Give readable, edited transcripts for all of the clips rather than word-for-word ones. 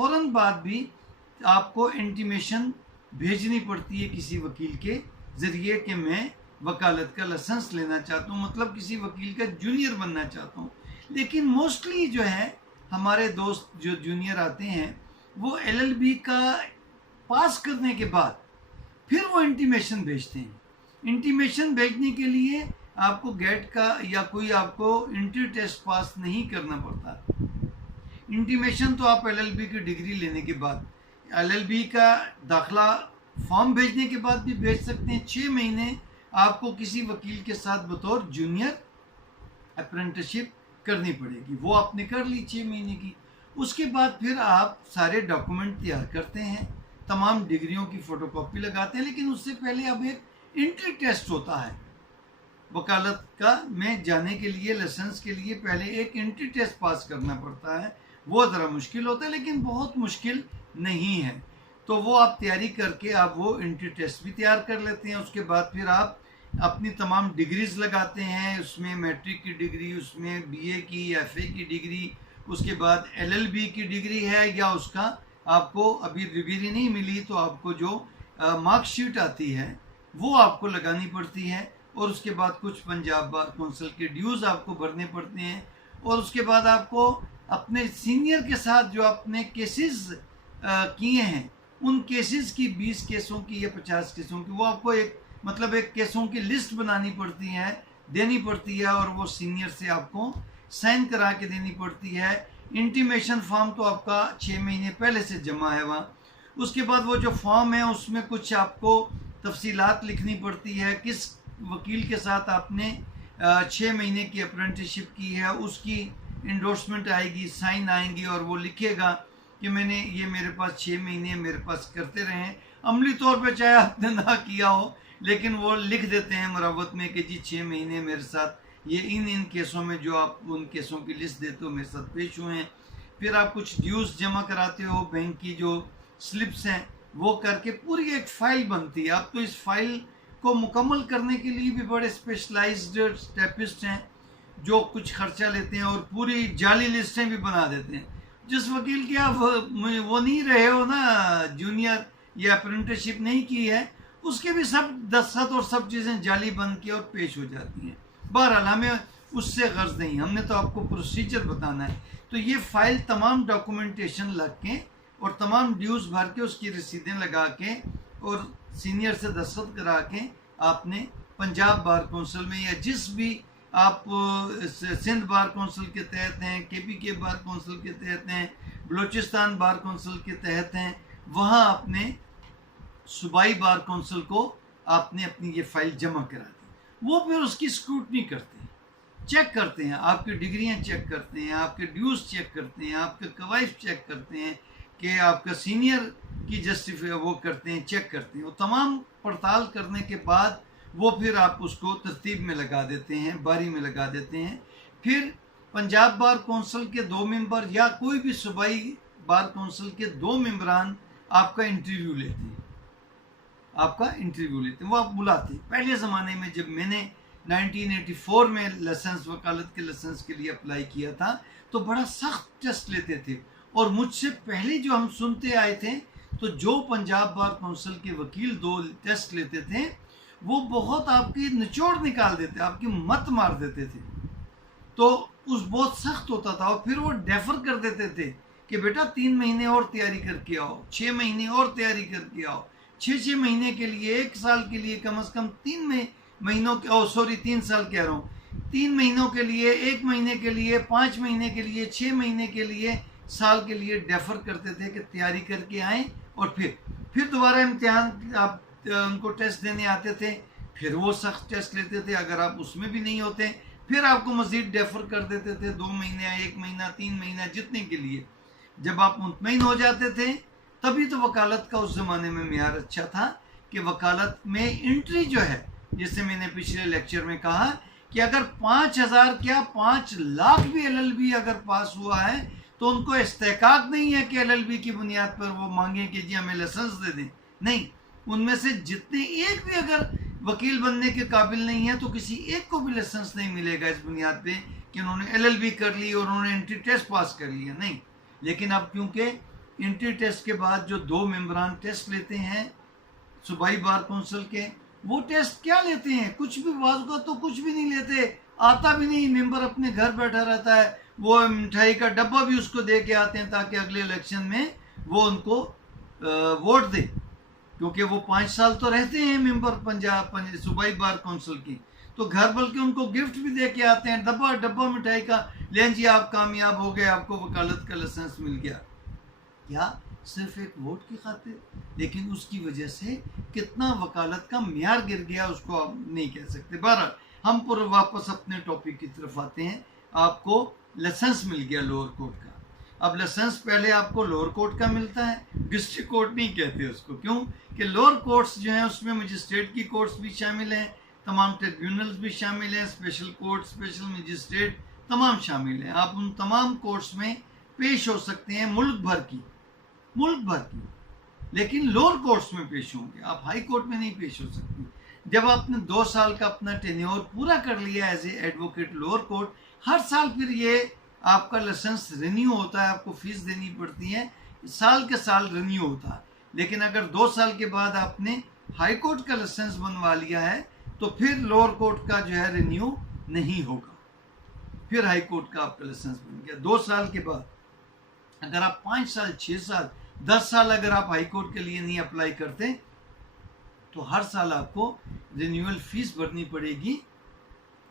فوراً بعد بھی آپ کو انٹیمیشن بھیجنی پڑتی ہے کسی وکیل کے ذریعے کہ میں وکالت کا لائسنس لینا چاہتا ہوں، مطلب کسی وکیل کا جونیئر بننا چاہتا ہوں۔ لیکن موسٹلی جو ہے ہمارے دوست جو جونیئر آتے ہیں وہ LLB کا پاس کرنے کے بعد پھر وہ انٹیمیشن بھیجتے ہیں۔ انٹیمیشن بھیجنے کے لیے آپ کو گیٹ کا یا کوئی آپ کو انٹری ٹیسٹ پاس نہیں کرنا پڑتا۔ انٹیمیشن تو آپ LLB کی ڈگری لینے کے بعد، LLB کا داخلہ فارم بھیجنے کے بعد بھی بھیج سکتے ہیں۔ 6 مہینے آپ کو کسی وکیل کے ساتھ بطور جونیئر اپرنٹسشپ کرنی پڑے گی، وہ آپ نے کر لی 6 مہینے کی۔ اس کے بعد پھر آپ سارے ڈاکومنٹ تیار کرتے ہیں، تمام ڈگریوں کی فوٹو کاپی لگاتے ہیں، لیکن اس سے پہلے اب ایک انٹری ٹیسٹ ہوتا ہے۔ وکالت کا میں جانے کے لیے، لائسنس کے لیے پہلے ایک انٹری ٹیسٹ پاس کرنا پڑتا ہے۔ وہ ذرا مشکل ہوتا ہے لیکن بہت مشکل نہیں ہے، تو وہ آپ تیاری کر کے آپ وہ انٹری ٹیسٹ بھی تیار کر لیتے ہیں۔ اس کے بعد پھر آپ اپنی تمام ڈگریز لگاتے ہیں، اس میں میٹرک کی ڈگری، اس میں BA کی، FA کی ڈگری، اس کے بعد LLB کی ڈگری ہے یا اس کا آپ کو ابھی ڈگری نہیں ملی تو آپ کو جو مارک شیٹ آتی ہے وہ آپ کو لگانی پڑتی ہے، اور اس کے بعد کچھ پنجاب بار کونسل کے ڈیوز آپ کو بھرنے پڑتے ہیں، اور اس کے بعد آپ کو اپنے سینئر کے ساتھ جو اپنے کیسز کیے ہیں ان کیسز کی 20 کیسوں کی یا 50 کیسوں کی وہ آپ کو ایک کیسوں کی لسٹ بنانی پڑتی ہے، دینی پڑتی ہے، اور وہ سینئر سے آپ کو سائن کرا کے دینی پڑتی ہے۔ انٹیمیشن فارم تو آپ کا 6 مہینے پہلے سے جمع ہے وہاں۔ اس کے بعد وہ جو فارم ہے اس میں کچھ آپ کو تفصیلات لکھنی پڑتی ہے، کس وکیل کے ساتھ آپ نے 6 مہینے کی اپرنٹسشپ کی ہے، اس کی انڈورسمنٹ آئے گی، سائن آئیں گی، اور وہ لکھے گا کہ میں نے یہ میرے پاس 6 مہینے میرے پاس کرتے رہے ہیں۔ عملی طور پہ چاہے آپ نے نہ کیا ہو لیکن وہ لکھ دیتے ہیں مروت میں کہ جی 6 مہینے میرے ساتھ یہ ان کیسوں میں جو آپ ان کیسوں کی لسٹ دیتے ہو میرے ساتھ پیش ہوئے ہیں۔ پھر آپ کچھ ڈیوز جمع کراتے ہو، بینک کی جو سلپس ہیں وہ کر کے پوری ایک فائل بنتی ہے۔ اب تو اس فائل کو مکمل کرنے کے لیے بھی بڑے اسپیشلائزڈ اسٹیپسٹ ہیں جو کچھ خرچہ لیتے ہیں اور پوری جعلی لسٹیں بھی بنا دیتے ہیں۔ جس وکیل کی آپ وہ نہیں رہے ہو نا، جونیئر یا اپرنٹسشپ نہیں کی ہے، اس کے بھی سب دستخط اور سب چیزیں جعلی بن کے اور پیش ہو جاتی ہیں۔ بہرحال ہمیں اس سے غرض نہیں، ہم نے تو آپ کو پروسیجر بتانا ہے۔ تو یہ فائل تمام ڈاکومنٹیشن لگ کے اور تمام ڈیوز بھر کے اس کی رسیدیں لگا کے اور سینئر سے دستخط کرا کے آپ نے پنجاب بار کونسل میں یا جس بھی آپ سندھ بار کونسل کے تحت ہیں، KPK بار کونسل کے تحت ہیں، بلوچستان بار کونسل کے تحت ہیں، وہاں آپ نے صوبائی بار کونسل کو آپ نے اپنی یہ فائل جمع کرا دی۔ وہ پھر اس کی اسکروٹنی کرتے ہیں، چیک کرتے ہیں، آپ کی ڈگریاں چیک کرتے ہیں، آپ کے ڈیوز چیک کرتے ہیں، آپ کے کوائف چیک کرتے ہیں کہ آپ کا سینئر کی جسٹیفائی وہ کرتے ہیں، چیک کرتے ہیں۔ وہ تمام پڑتال کرنے کے بعد وہ پھر آپ اس کو ترتیب میں لگا دیتے ہیں، باری میں لگا دیتے ہیں۔ پھر پنجاب بار کونسل کے 2 ممبر یا کوئی بھی صوبائی بار کونسل کے 2 ممبران آپ کا انٹرویو لیتے ہیں، وہ آپ بلاتے ہیں۔ پہلے زمانے میں جب میں نے 1984 میں لائسنس، وکالت کے لائسنس کے لیے اپلائی کیا تھا تو بڑا سخت ٹیسٹ لیتے تھے، اور مجھ سے پہلے جو ہم سنتے آئے تھے تو جو پنجاب بار کونسل کے وکیل 2 ٹیسٹ لیتے تھے وہ بہت آپ کی نچوڑ نکال دیتے، آپ کی مت مار دیتے تھے، تو اس بہت سخت ہوتا تھا، اور پھر وہ ڈیفر کر دیتے تھے کہ بیٹا 3 مہینے اور تیاری کر کے آؤ، 6 مہینے اور تیاری کر کے آؤ، 6 مہینے کے لیے، 1 سال کے لیے کم از کم 3 مہینوں کے 3 سال کہہ رہا ہوں، 3 مہینوں کے لیے، 1 مہینے کے لیے، 5 مہینے کے لیے، 6 مہینے کے لیے، سال کے لیے ڈیفر کرتے تھے کہ تیاری کر کے آئیں، اور پھر دوبارہ امتحان آپ ان کو ٹیسٹ دینے آتے تھے، پھر وہ سخت ٹیسٹ لیتے تھے، اگر آپ اس میں بھی نہیں ہوتے پھر آپ کو مزید ڈیفر کر دیتے تھے 2 مہینے، 1 مہینہ، 3 مہینہ، جتنے کے لیے۔ جب آپ مطمئن ہو جاتے تھے تبھی تو وکالت کا اس زمانے میں معیار اچھا تھا کہ وکالت میں انٹری جو ہے، جیسے میں نے پچھلے لیکچر میں کہا کہ اگر 5000 کیا 5 لاکھ بھی LLB اگر پاس ہوا ہے تو ان کو استحقاق نہیں ہے کہ LLB کی بنیاد پر وہ مانگیں کہ جی ہمیں لائسنس دے دیں، نہیں، ان میں سے جتنے ایک بھی اگر وکیل بننے کے قابل نہیں ہے تو کسی ایک کو بھی لائسنس نہیں ملے گا اس بنیاد پہ کہ انہوں نے LLB کر لی اور انہوں نے انٹری ٹیسٹ پاس کر لیا، نہیں۔ لیکن اب کیونکہ انٹری ٹیسٹ کے بعد جو 2 ممبران ٹیسٹ لیتے ہیں صوبائی بار کونسل کے، وہ ٹیسٹ کیا لیتے ہیں؟ کچھ بھی، بعض کا تو کچھ بھی نہیں لیتے، آتا بھی نہیں، ممبر اپنے گھر بیٹھا رہتا ہے، وہ مٹھائی کا ڈبہ بھی اس کو دے کے آتے ہیں تاکہ اگلے الیکشن میں وہ ان کو ووٹ دے، کیونکہ وہ 5 سال تو رہتے ہیں ممبر صوبائی بار کونسل کی، تو گھر بلکہ ان کو گفٹ بھی دے کے آتے ہیں، ڈبہ مٹھائی کا، لیں جی آپ کامیاب ہو گئے، آپ کو وکالت کا لائسنس مل گیا۔ کیا؟ صرف ایک ووٹ کی خاطر؟ لیکن اس کی وجہ سے کتنا وکالت کا معیار گر گیا اس کو آپ نہیں کہہ سکتے۔ بہرحال ہم پر واپس اپنے ٹاپک کی طرف آتے ہیں۔ آپ کو لائسنس مل گیا لوور کورٹ کا۔ اب لائسنس پہلے آپ کو لوور کورٹ کا ملتا ہے، ڈسٹرکٹ کورٹ نہیں کہتے اس کو، کیوں کہ لوور کورٹس جو ہیں اس میں مجسٹریٹ کی کورٹس بھی شامل ہیں، تمام ٹریبیونلز بھی شامل ہیں، اسپیشل کورٹ، اسپیشل مجسٹریٹ تمام شامل ہیں۔ آپ ان تمام کورٹس میں پیش ہو سکتے ہیں ملک بھر کی، لیکن لوور کورٹس میں پیش ہوں گے، آپ ہائی کورٹ میں نہیں پیش ہو سکتے۔ جب آپ نے 2 سال کا اپنا ٹینیور پورا کر لیا as a advocate lower court, ہر سال پھر یہ آپ کا لائسنس رینیو ہوتا ہے، آپ کو فیس دینی پڑتی ہے، سال کے سال رینیو ہوتا ہے۔ لیکن اگر 2 سال کے بعد آپ نے ہائی کورٹ کا لائسنس بنوا لیا ہے تو پھر لوور کورٹ کا جو ہے رینیو نہیں ہوگا، پھر ہائی کورٹ کا آپ کا لائسنس بن گیا 2 سال کے بعد۔ اگر آپ 5 سال 6 سال 10 سال اگر آپ ہائی کورٹ کے لیے نہیں اپلائی کرتے تو ہر سال آپ کو رینیول فیس بھرنی پڑے گی۔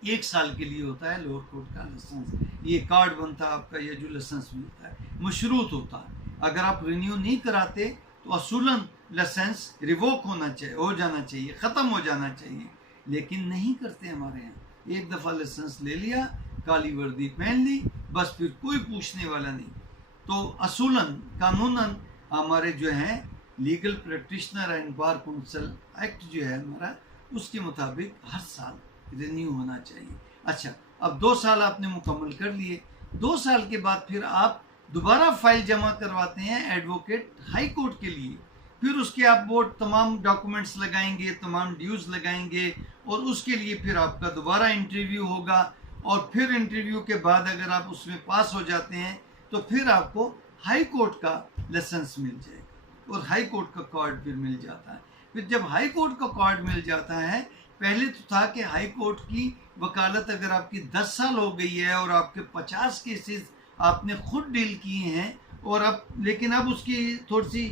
1 سال کے لیے ہوتا ہے لوور کورٹ کا لائسنس، یہ کارڈ بنتا ہے آپ کا، یہ جو لائسنس ملتا ہے مشروط ہوتا ہے۔ اگر آپ رینیو نہیں کراتے تو اصولاً لائسنس ریووک ہو جانا چاہیے، ختم ہو جانا چاہیے، لیکن نہیں کرتے ہمارے یہاں۔ ایک دفعہ لائسنس لے لیا، کالی وردی پہن لی، بس پھر کوئی پوچھنے والا نہیں۔ تو اصولاً قانوناً ہمارے جو ہیں legal practitioner and bar council act جو ہے ہمارا، اس کے مطابق ہر سال رینیو ہونا چاہیے۔ اچھا، اب 2 سال آپ نے مکمل کر لیے، 2 سال کے بعد پھر آپ دوبارہ فائل جمع کرواتے ہیں ایڈوکیٹ ہائی کورٹ کے لیے، پھر اس کے آپ وہ تمام ڈاکومنٹس لگائیں گے، تمام ڈیوز لگائیں گے، اور اس کے لیے پھر آپ کا دوبارہ انٹرویو ہوگا، اور پھر انٹرویو کے بعد اگر آپ اس میں پاس ہو جاتے ہیں تو پھر آپ کو ہائی کورٹ کا لائسنس مل جائے گا، اور ہائی کورٹ کا کارڈ پھر مل جاتا ہے۔ پھر جب ہائی کورٹ کا کارڈ مل جاتا ہے، پہلے تو تھا کہ ہائی کورٹ کی وکالت اگر آپ کی 10 سال ہو گئی ہے اور آپ کے 50 کیسز آپ نے خود ڈیل کیے ہیں، اور لیکن اب اس کی تھوڑی سی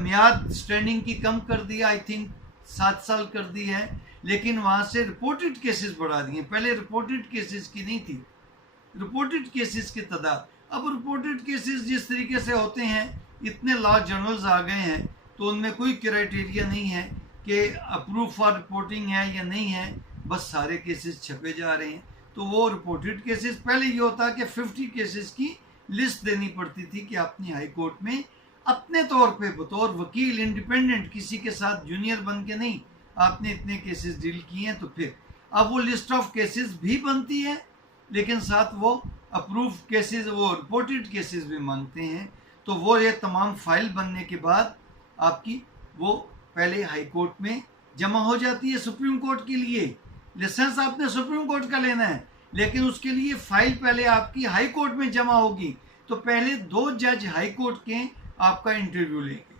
میعاد سٹینڈنگ کی کم کر دیا، آئی تھنک 7 سال کر دی ہے، لیکن وہاں سے رپورٹڈ کیسز بڑھا دیے۔ پہلے رپورٹڈ کیسز کی نہیں تھی، رپورٹڈ کیسز کی تعداد، اب رپورٹڈ کیسز جس طریقے سے ہوتے ہیں، اتنے لا جرنلز آ گئے ہیں تو ان میں کوئی کرائٹیریا نہیں ہے کہ اپروو فار رپورٹنگ ہے یا نہیں ہے، بس سارے کیسز چھپے جا رہے ہیں۔ تو وہ رپورٹڈ کیسز، پہلے یہ ہوتا کہ 50 کیسز کی لسٹ دینی پڑتی تھی کہ اپنی ہائی کورٹ میں اپنے طور پہ بطور وکیل انڈیپینڈنٹ، کسی کے ساتھ جونیئر بن کے نہیں، آپ نے اتنے کیسز ڈیل کیے ہیں، تو پھر اب وہ لسٹ آف کیسز بھی بنتی ہے، لیکن ساتھ وہ اپروو کیسز، وہ رپورٹڈ کیسز بھی مانگتے ہیں۔ تو وہ یہ تمام فائل بننے کے بعد آپ کی وہ پہلے ہائی کورٹ میں جمع ہو جاتی ہے سپریم کورٹ کے لیے۔ لائسنس آپ نے سپریم کورٹ کا لینا ہے، لیکن اس کے لیے فائل پہلے آپ کی ہائی کورٹ میں جمع ہوگی۔ تو پہلے 2 جج ہائی کورٹ کے آپ کا انٹرویو لیں گے،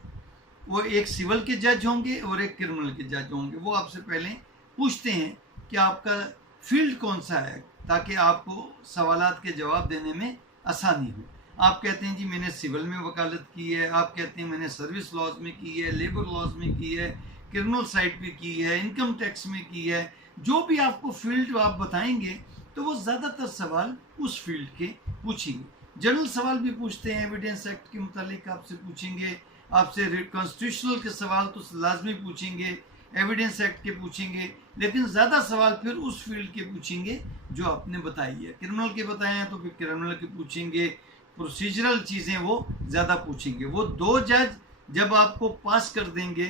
وہ ایک سول کے جج ہوں گے اور ایک کرمنل کے جج ہوں گے۔ وہ آپ سے پہلے پوچھتے ہیں کہ آپ کا فیلڈ کون سا ہے، تاکہ آپ کو سوالات کے جواب دینے میں آسانی ہو۔ آپ کہتے ہیں جی میں نے سول میں وکالت کی ہے، آپ کہتے ہیں میں نے سروس لاز میں کی ہے، لیبر لاز میں کی ہے، کرمنل سائٹ پہ کی ہے، انکم ٹیکس میں کی ہے، جو بھی آپ کو فیلڈ آپ بتائیں گے تو وہ زیادہ تر سوال اس فیلڈ کے پوچھیں گے۔ جنرل سوال بھی پوچھتے ہیں، ایویڈنس ایکٹ کے متعلق آپ سے پوچھیں گے، آپ سے کانسٹیٹیوشنل کے سوال تو لازمی پوچھیں گے، ایویڈنس ایکٹ کے پوچھیں گے، لیکن زیادہ سوال پھر اس فیلڈ کے پوچھیں گے جو آپ نے بتائی ہے۔ کرمنل کے بتائے ہیں تو پھر کرمنل کے پوچھیں گے، پروسیجرل چیزیں وہ زیادہ پوچھیں گے۔ وہ 2 جج جب آپ کو پاس کر دیں گے،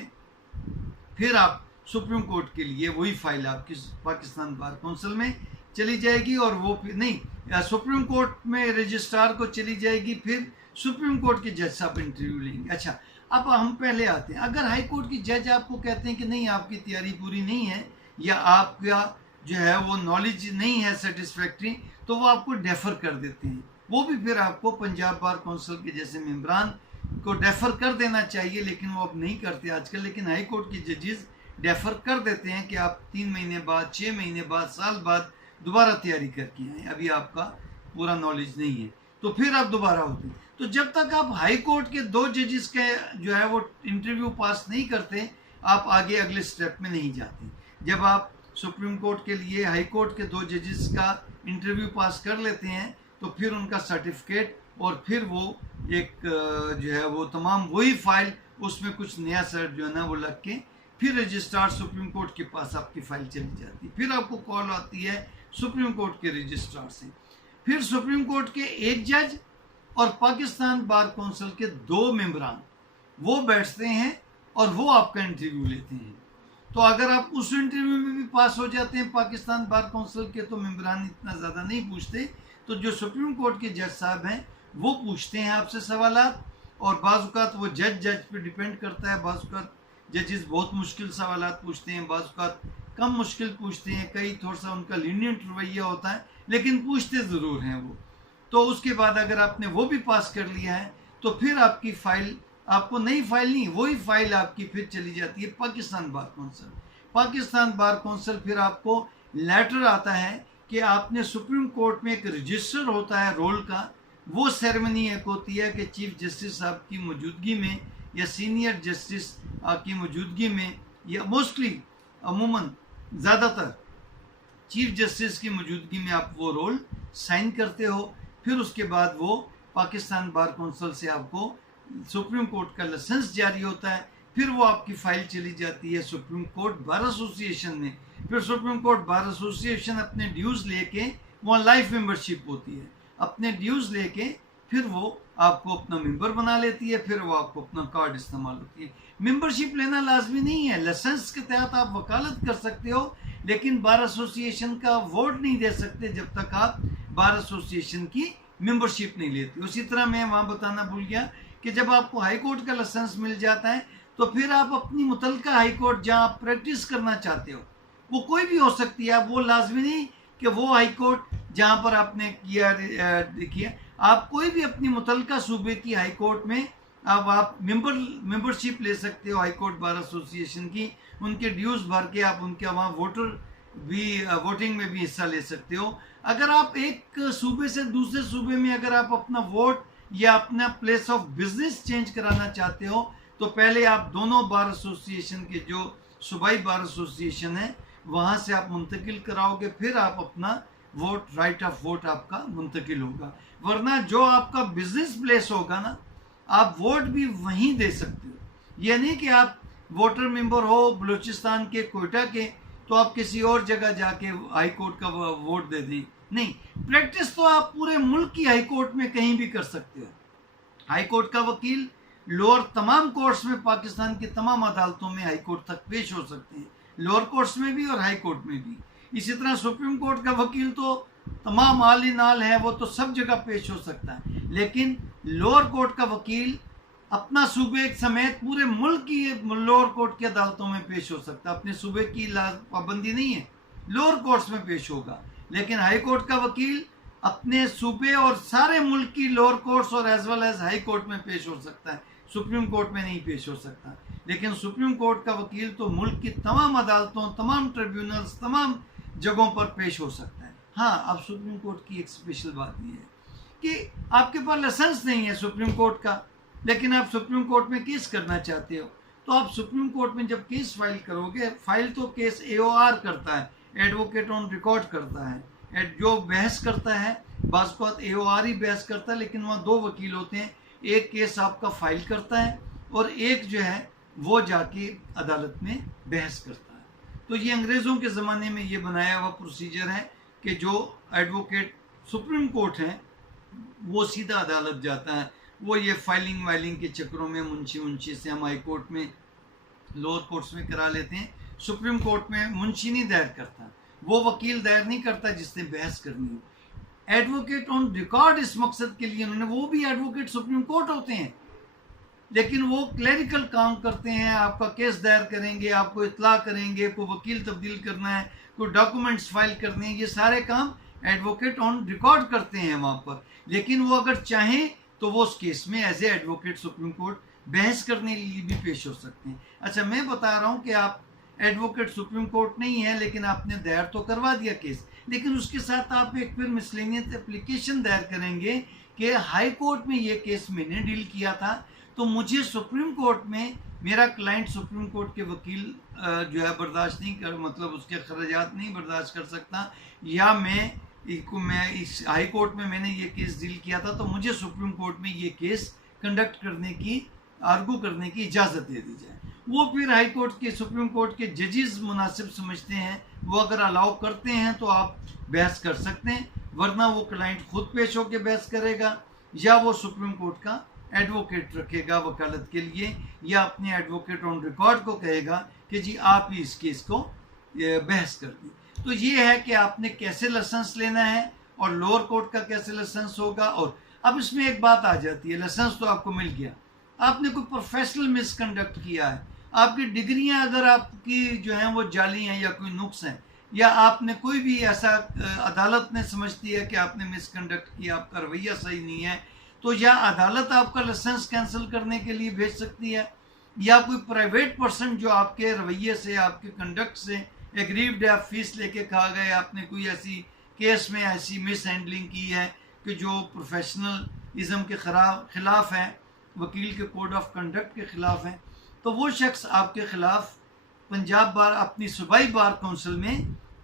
پھر آپ سپریم کورٹ کے لیے وہی فائل آپ کی پاکستان بار کونسل میں چلی جائے گی، اور وہ نہیں سپریم کورٹ میں رجسٹرار کو چلی جائے گی، پھر سپریم کورٹ کے جج صاحب انٹرویو لیں گے۔ اچھا، اب ہم پہلے آتے ہیں، اگر ہائی کورٹ کی جج آپ کو کہتے ہیں کہ نہیں آپ کی تیاری پوری نہیں ہے، یا آپ کا جو ہے وہ نالج نہیں ہے سیٹسفیکٹری، تو وہ آپ کو ڈیفر کر دیتے ہیں۔ وہ بھی پھر آپ کو پنجاب بار کونسل کے جیسے ممبران کو ڈیفر کر دینا چاہیے، لیکن وہ اب نہیں کرتے آج کل. لیکن ہائی کورٹ کے ججز ڈیفر کر دیتے ہیں کہ آپ 3 مہینے بعد، 6 مہینے بعد، سال بعد دوبارہ تیاری کر کے آئیں، ابھی آپ کا پورا نالج نہیں ہے تو پھر آپ دوبارہ ہوتے ہیں. تو جب تک آپ ہائی کورٹ کے 2 ججز کے جو ہے وہ انٹرویو پاس نہیں کرتے، آپ آگے اگلے سٹیپ میں نہیں جاتے. جب آپ سپریم کورٹ کے لیے ہائی کورٹ کے 2 ججز کا انٹرویو پاس کر لیتے ہیں تو پھر ان کا سرٹیفکیٹ اور پھر وہ ایک جو ہے وہ تمام وہی فائل، اس میں کچھ نیا سر جو ہے نا وہ لگ کے پھر رجسٹرار سپریم کورٹ کے پاس آپ کی فائل چلی جاتی ہے. پھر آپ کو کال آتی ہے سپریم کورٹ کے رجسٹرار سے. پھر سپریم کورٹ کے 1 جج اور پاکستان بار کونسل کے 2 ممبران وہ بیٹھتے ہیں اور وہ آپ کا انٹرویو لیتے ہیں. تو اگر آپ اس انٹرویو میں بھی پاس ہو جاتے ہیں پاکستان بار کونسل کے، تو ممبران اتنا زیادہ نہیں پوچھتے. تو جو سپریم کورٹ کے جج صاحب ہیں وہ پوچھتے ہیں آپ سے سوالات، اور بعض اوقات وہ جج پہ ڈیپینڈ کرتا ہے. بعض اوقات ججز بہت مشکل سوالات پوچھتے ہیں، بعض اوقات کم مشکل پوچھتے ہیں، کئی تھوڑا سا ان کا لینینٹ رویہ ہوتا ہے، لیکن پوچھتے ضرور ہیں وہ. تو اس کے بعد اگر آپ نے وہ بھی پاس کر لیا ہے تو پھر آپ کی فائل، آپ کو نئی فائل نہیں، وہی فائل آپ کی پھر چلی جاتی ہے Pakistan bar council. Pakistan bar council پھر آپ کو لیٹر آتا ہے کہ آپ نے سپریم کورٹ میں ایک رجسٹر ہوتا ہے رول کا، وہ سیریمنی ایک ہوتی ہے کہ چیف جسٹس صاحب کی موجودگی میں یا سینئر جسٹس کی موجودگی میں، یا موسٹلی عموماً زیادہ تر چیف جسٹس کی موجودگی میں آپ وہ رول سائن کرتے ہو. پھر اس کے بعد وہ پاکستان بار کونسل سے آپ کو سپریم کورٹ کا لائسنس جاری ہوتا ہے. پھر وہ آپ کی فائل چلی جاتی ہے سپریم کورٹ بار ایسوسی ایشن میں. پھر سپریم کورٹ بار ایسوسی ایشن اپنے ڈیوز لے کے، وہاں لائف ممبرشپ ہوتی ہے، اپنے ڈیوز لے کے پھر وہ آپ کو اپنا ممبر بنا لیتی ہے. پھر وہ آپ کو اپنا کارڈ استعمال ہوتی ہے. ممبرشپ لینا لازمی نہیں ہے، لائسنس کے تحت آپ وکالت کر سکتے ہو، لیکن بار ایسوسی ایشن کا ووٹ نہیں دے سکتے جب تک آپ بار ایسوسی ایشن کی ممبرشپ نہیں لیتے. اسی طرح میں وہاں بتانا بھول گیا کہ جب آپ کو ہائی کورٹ کا لائسنس مل جاتا ہے تو پھر آپ اپنی متعلقہ ہائی کورٹ جہاں آپ پریکٹس کرنا چاہتے ہو، وہ کوئی بھی ہو سکتی ہے. اب وہ لازمی نہیں کہ وہ ہائی کورٹ جہاں پر آپ نے کیا، دیکھیے آپ کوئی بھی اپنی متعلقہ صوبے کی ہائی کورٹ میں اب آپ ممبرشپ لے سکتے ہو ہائی کورٹ بار ایسوسی ایشن کی. ان کے ڈیوز بھر کے آپ ان کے وہاں ووٹنگ میں بھی حصہ لے سکتے ہو. اگر آپ ایک صوبے سے دوسرے صوبے میں اگر آپ اپنا ووٹ یا اپنا پلیس آف بزنس چینج کرانا چاہتے ہو تو پہلے آپ دونوں بار ایسوسی ایشن کے جو صوبائی بار ایسوسی ایشن ہے وہاں سے آپ منتقل کراؤ گے، پھر آپ اپنا ووٹ، رائٹ آف ووٹ آپ کا منتقل ہوگا. ورنہ جو آپ کا بزنس پلیس ہوگا نا، آپ ووٹ بھی وہیں دے سکتے ہو. یہ نہیں کہ آپ ووٹر ممبر ہو بلوچستان کے، کوئٹہ کے، تو آپ کسی اور جگہ جا کے ہائی کورٹ کا ووٹ دے دیں. نہیں، پریکٹس تو آپ پورے ملک کی ہائی کورٹ میں کہیں بھی کر سکتے ہو. ہائی کورٹ کا وکیل لوور تمام کورٹس میں، پاکستان کی تمام عدالتوں میں ہائی کورٹ تک پیش ہو سکتے ہیں، لوور کورٹس میں بھی اور ہائی کورٹ میں بھی. اسی طرح سپریم کورٹ کا وکیل تو تمام عالی نال ہے، وہ تو سب جگہ پیش ہو سکتا ہے. لیکن لوور کورٹ کا وکیل اپنا صوبے سمیت پورے ملک کی لوور کورٹ کی عدالتوں میں پیش ہو سکتا ہے. اپنے صوبے کی پابندی نہیں ہے، لوور کورٹس میں پیش ہوگا. لیکن ہائی کورٹ کا وکیل اپنے صوبے اور سارے ملک کی لوور کورٹس اور as well as high court میں پیش ہو سکتا ہے، سپریم کورٹ میں نہیں پیش ہو سکتا. لیکن سپریم کورٹ کا وکیل تو ملک کی تمام عدالتوں، تمام ٹریبیونلز، تمام جگہوں پر پیش ہو سکتا ہے. ہاں، اب سپریم کورٹ کی ایک اسپیشل بات یہ ہے کہ آپ کے پاس لائسنس نہیں ہے سپریم کورٹ کا، لیکن آپ سپریم کورٹ میں کیس کرنا چاہتے ہو. تو آپ سپریم کورٹ میں جب کیس فائل کرو گے، فائل تو کیس AOR کرتا ہے، ایڈوکیٹ آن ریکارڈ کرتا ہے، جو بحث کرتا ہے بعض اوقات AOR ہی بحث کرتا ہے، لیکن وہاں 2 وکیل ہوتے ہیں. ایک کیس آپ کا فائل کرتا ہے اور ایک جو ہے وہ جا کے عدالت میں بحث کرتا ہے. تو یہ انگریزوں کے زمانے میں یہ بنایا ہوا پروسیجر ہے کہ جو ایڈوکیٹ سپریم کورٹ ہیں وہ سیدھا عدالت جاتا ہے. وہ یہ فائلنگ وائلنگ کے چکروں میں منشی سے ہم ہائی کورٹ میں، لوور کورٹس میں کرا لیتے ہیں. سپریم کورٹ میں منشی نہیں دائر کرتا، وہ وکیل دائر نہیں کرتا جس نے بحث کرنی ہو. ایڈوکیٹ آن ریکارڈ اس مقصد کے لیے انہوں نے، وہ بھی ایڈوکیٹ سپریم کورٹ ہوتے ہیں، لیکن وہ کلیریکل کام کرتے ہیں. آپ کا کیس دائر کریں گے، آپ کو اطلاع کریں گے، کوئی وکیل تبدیل کرنا ہے، کوئی ڈاکومنٹس فائل کرنے ہیں، یہ سارے کام ایڈوکیٹ آن ریکارڈ کرتے ہیں وہاں پر. لیکن وہ اگر چاہیں تو وہ اس کیس میں as a advocate supreme court بحث کرنے کے لیے بھی پیش ہو سکتے ہیں. اچھا میں بتا رہا ہوں کہ آپ ایڈوکیٹ سپریم کورٹ نہیں ہے لیکن آپ نے دائر تو کروا دیا کیس, لیکن اس کے ساتھ آپ ایک پھر مسلینیت اپلیکیشن دائر کریں گے کہ ہائی کورٹ میں یہ کیس میں نے ڈیل کیا تھا, تو مجھے سپریم کورٹ میں میرا کلائنٹ سپریم کورٹ کے وکیل جو ہے برداشت نہیں کر, مطلب اس کے اخراجات نہیں برداشت کر سکتا, یا میں اس ہائی کورٹ میں نے یہ کیس ڈیل کیا تھا تو مجھے سپریم کورٹ میں یہ کیس کنڈکٹ کرنے کی, آرگو کرنے کی اجازت دے دی جائے. وہ پھر ہائی کورٹ کے سپریم کورٹ کے ججز مناسب سمجھتے ہیں, وہ اگر الاؤ کرتے ہیں تو آپ بحث کر سکتے ہیں, ورنہ وہ کلائنٹ خود پیش ہو کے بحث کرے گا, یا وہ سپریم کورٹ کا ایڈوکیٹ رکھے گا وکالت کے لیے, یا اپنے ایڈوکیٹ آن ریکارڈ کو کہے گا کہ جی آپ ہی اس کیس کو بحث کر دیں. تو یہ ہے کہ آپ نے کیسے لائسنس لینا ہے اور لوور کورٹ کا کیسے لائسنس ہوگا. اور اب اس میں ایک بات آ جاتی ہے, لائسنس تو آپ کو مل گیا, آپ نے کوئی پروفیشنل مس کنڈکٹ کیا ہے, آپ کی ڈگریاں اگر آپ کی جو ہیں وہ جعلی ہیں یا کوئی نقص ہیں, یا آپ نے کوئی بھی ایسا عدالت نے سمجھتی ہے کہ آپ نے مس کنڈکٹ کیا, آپ کا رویہ صحیح نہیں ہے, تو یا عدالت آپ کا لائسنس کینسل کرنے کے لیے بھیج سکتی ہے, یا کوئی پرائیویٹ پرسن جو آپ کے رویے سے, آپ کے کنڈکٹ سے ایگریوڈ ہے, آپ فیس لے کے کھا گئے, آپ نے کوئی ایسی کیس میں ایسی مس ہینڈلنگ کی ہے کہ جو پروفیشنلزم کے خلاف ہے, وکیل کے کوڈ آف کنڈکٹ کے خلاف ہے, تو وہ شخص آپ کے خلاف پنجاب بار اپنی صوبائی بار کونسل میں,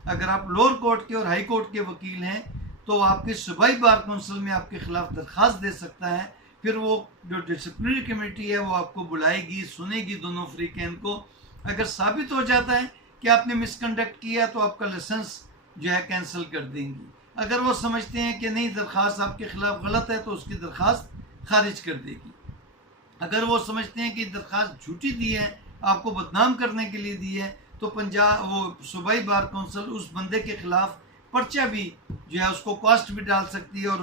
اگر آپ لوور کورٹ کے اور ہائی کورٹ کے وکیل ہیں تو آپ کی صوبائی بار کونسل میں آپ کے خلاف درخواست دے سکتا ہے. پھر وہ جو ڈسپلنری کمیٹی ہے وہ آپ کو بلائے گی, سنے گی دونوں فریقین کو. اگر ثابت ہو جاتا ہے کہ آپ نے مس کنڈکٹ کیا تو آپ کا لائسنس جو ہے کینسل کر دیں گی. اگر وہ سمجھتے ہیں کہ نہیں درخواست آپ کے خلاف غلط ہے تو اس کی درخواست خارج کر دے گی. اگر وہ سمجھتے ہیں کہ درخواست جھوٹی دی ہے, آپ کو بدنام کرنے کے لیے دی ہے, تو وہ صوبائی بار کونسل اس بندے کے خلاف پرچہ بھی جو ہے اس کو کاسٹ بھی ڈال سکتی ہے اور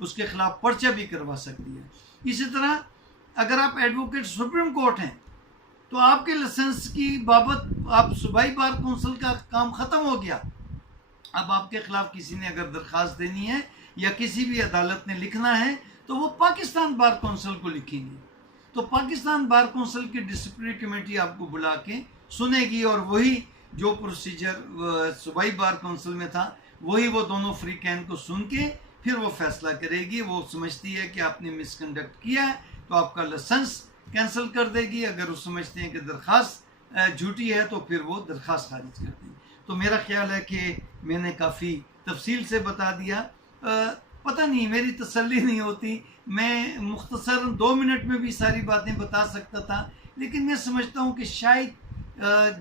اس کے خلاف پرچہ بھی کروا سکتی ہے. اسی طرح اگر آپ ایڈوکیٹ سپریم کورٹ ہیں تو آپ کے لائسنس کی بابت آپ صوبائی بار کونسل کا کام ختم ہو گیا. اب آپ کے خلاف کسی نے اگر درخواست دینی ہے یا کسی بھی عدالت نے لکھنا ہے تو وہ پاکستان بار کونسل کو لکھیں گے, تو پاکستان بار کونسل کی ڈسپلنری کمیٹی آپ کو بلا کے سنے گی, اور وہی جو پروسیجر صوبائی بار کونسل میں تھا وہی وہ دونوں فریقین کو سن کے پھر وہ فیصلہ کرے گی. وہ سمجھتی ہے کہ آپ نے مس کنڈکٹ کیا ہے تو آپ کا لائسنس کینسل کر دے گی, اگر وہ سمجھتے ہیں کہ درخواست جھوٹی ہے تو پھر وہ درخواست خارج کر دیں گے. تو میرا خیال ہے کہ میں نے کافی تفصیل سے بتا دیا. پتہ نہیں, میری تسلی نہیں ہوتی, میں مختصر 2 منٹ میں بھی ساری باتیں بتا سکتا تھا, لیکن میں سمجھتا ہوں کہ شاید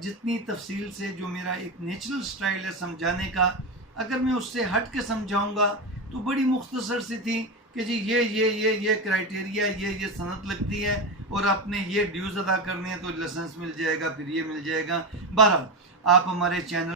جتنی تفصیل سے جو میرا ایک نیچرل سٹائل ہے سمجھانے کا, اگر میں اس سے ہٹ کے سمجھاؤں گا تو بڑی مختصر سی تھی کہ جی یہ کرائٹیریا, یہ سند لگتی ہے اور آپ نے یہ ڈیوز ادا کرنے ہیں تو لائسنس مل جائے گا, پھر یہ مل جائے گا. بہرحال آپ ہمارے چینل